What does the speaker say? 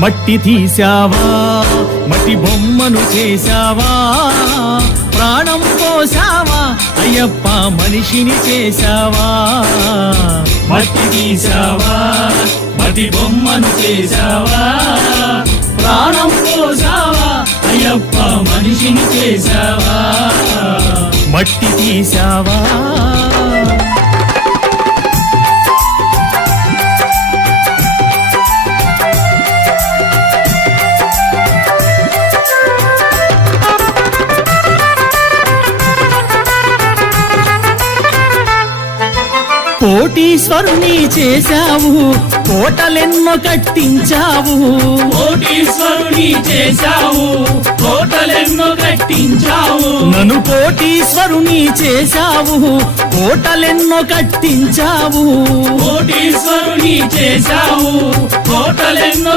మట్టి తీసావా మట్టి బొమ్మను చేశావా ప్రాణం పోసావా అయ్యప్ప మనిషిని చేశావా మట్టి తీసావా మట్టి బొమ్మను చేశావా ప్రాణం పోసావా అయ్యప్ప మనిషిని చేశావా మట్టి తీసావా కోటీశ్వరుని చేశావు కోటలెన్నో కట్టించావు కోటీశ్వరుని చేశావు కోటలెన్నో కట్టించావు నన్ను కోటీశ్వరుని చేశావు కోటలెన్నో కట్టించావు కోటీశ్వరుని చేశావు కోటలెన్నో